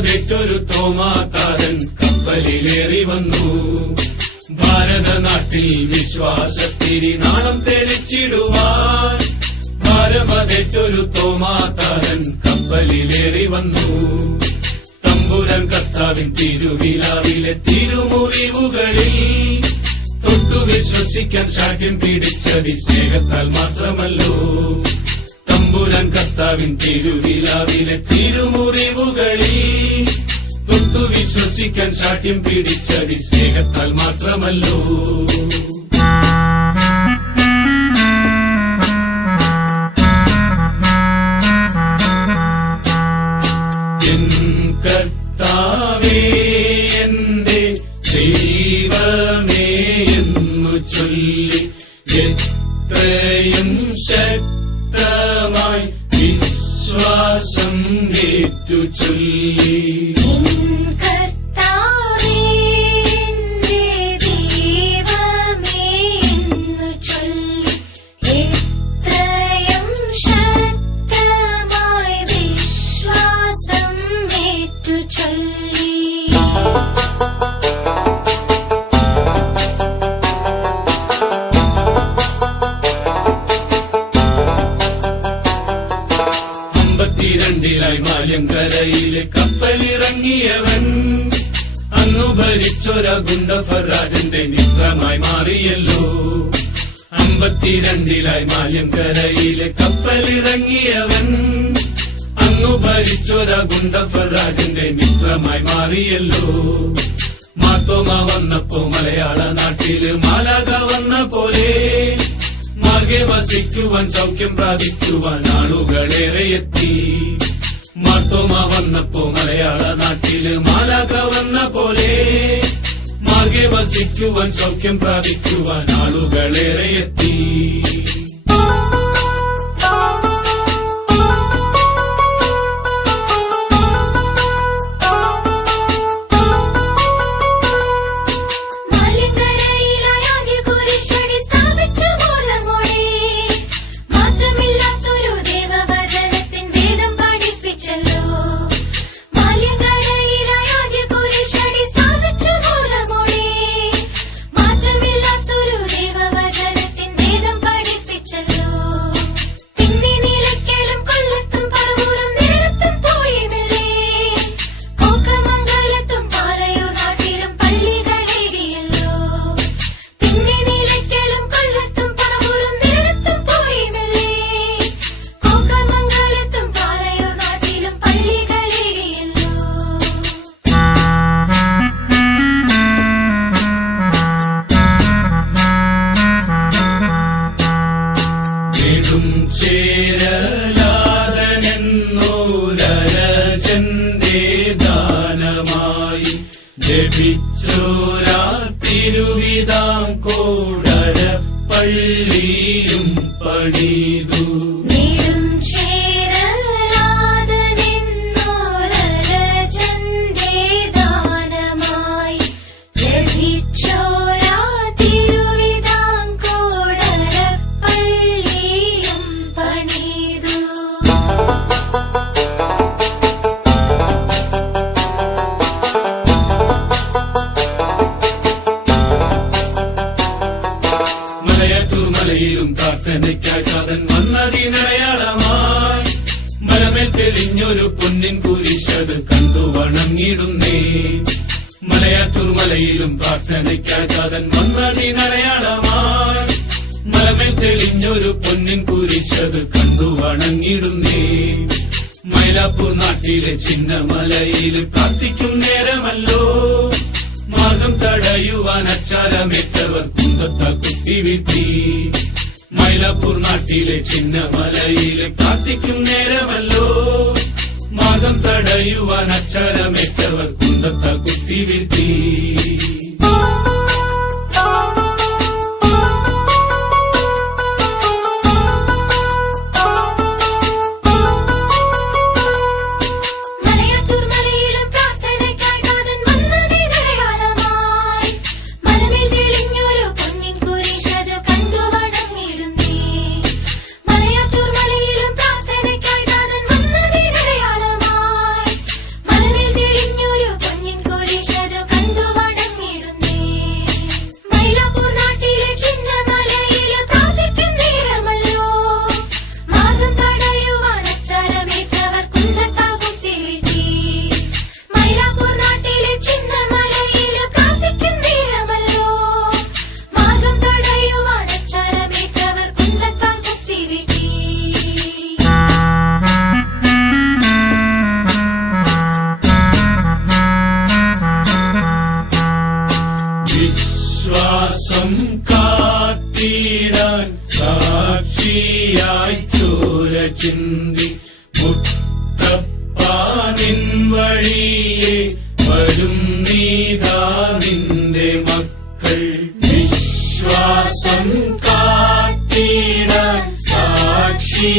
ഭാരമതെറ്റൊരു തോമാതാരൻ കപ്പലിലേറി വന്നു. ഭാരതനാട്ടിൽ വിശ്വാസത്തിരി നാളം തെളിച്ചിടുവാൻ ഭാരമതെറ്റൊരു തോമാതാരൻ കപ്പലിലേറി വന്നു. തമ്പുരാൻ കർത്താവിൻ തിരുവിലാവിലെ തിരുമുറിവുകളിൽ തൊട്ടു വിശ്വസിക്കാൻ ശാഠ്യം പിടിച്ചതി സ്നേഹത്താൽ മാത്രമല്ലോ. തമ്പുരാൻ കർത്താവിൻ തിരുവിലാവിലെ തിരുമുറിവുകളിൽ തൊട്ടു വിശ്വസിക്കാൻ ശാഠ്യം പിടിച്ചതി സ്നേഹത്താൽ മാത്രമല്ലോ. എൻ കർത്താവേ എന്റെ ദൈവമേ എന്നു ചൊല്ലി എത്രയും ശക്തമായി വിശ്വാസം ഏറ്റു ചൊല്ലി. മാല്യങ്കരയിലെ കപ്പലിറങ്ങിയവൻ അന്നു ഭരിച്ചൊര ഗുണ്ടഫരാജന്റെ മിത്രമായി മാറിയല്ലോ. 52 മാല്യങ്കരയിലെ കപ്പലിറങ്ങിയവൻ അന്നു ഭരിച്ചൊര ഗുണ്ടഫരാജന്റെ മിത്രമായി മാറിയല്ലോ. മാർത്തോമ വന്നപ്പോ മലയാള നാട്ടില് മാലാഖ വന്ന പോലെ മാർഗെ വസിക്കുവാൻ സൗഖ്യം പ്രാപിക്കുവാൻ ആളുകളേറെ എത്തി. മാർത്തോമ വന്നപ്പോ മലയാള നാട്ടില് മാലാഖ വന്ന പോലെ മാർഗെ വസിക്കുവാൻ സൗഖ്യം പ്രാപിക്കുവാൻ ആളുകളേറെ എത്തി. ചേരലാദനെന്നോരജന്റെ ദാനമായി ലഭിച്ചോരാ തിരുവിതാംകോടര പള്ളിയും പണിതു. മലയിലും പ്രാർത്ഥനയ്ക്കായി താതൻ വന്നതിനടയാളമായി മലമേൽ തെളിഞ്ഞൊരു പൊന്നിൻ കുരിശത് കണ്ടു വണങ്ങിടുന്നേ. മലയാറ്റൂർ മലയിലും പ്രാർത്ഥനയ്ക്കായി താതൻ വന്നതിനടയാളമായി മലമേൽ തെളിഞ്ഞൊരു പൊന്നിൻ കുരിശത് കണ്ടു വണങ്ങിടുന്നേ. മൈലാപ്പൂർ നാട്ടിലെ ചിന്നമലയില് പ്രാർത്ഥിക്കും നേരമല്ലോ മാർഗം തടയുവാൻ അച്ചാരമേറ്റവർ കുന്തത്താൽ കുത്തി വീഴ്ത്തി. മൈലാപ്പൂർ നാട്ടിലെ ചിന്നമലയിലെ പ്രാർത്ഥിക്കും നേരമല്ലോ മാർഗം തടയുവാൻ അച്ചാരമേറ്റവർ കുന്തത്താൽ കുത്തി വീഴ്ത്തി. മലയിൽ ബലിയായി ചോര ചിന്തി മുത്തപ്പാ നിൻ വഴിയെ വരും നീതാ നിന്റെ മക്കൾ വിശ്വാസം കാത്തിടാൻ സാക്ഷി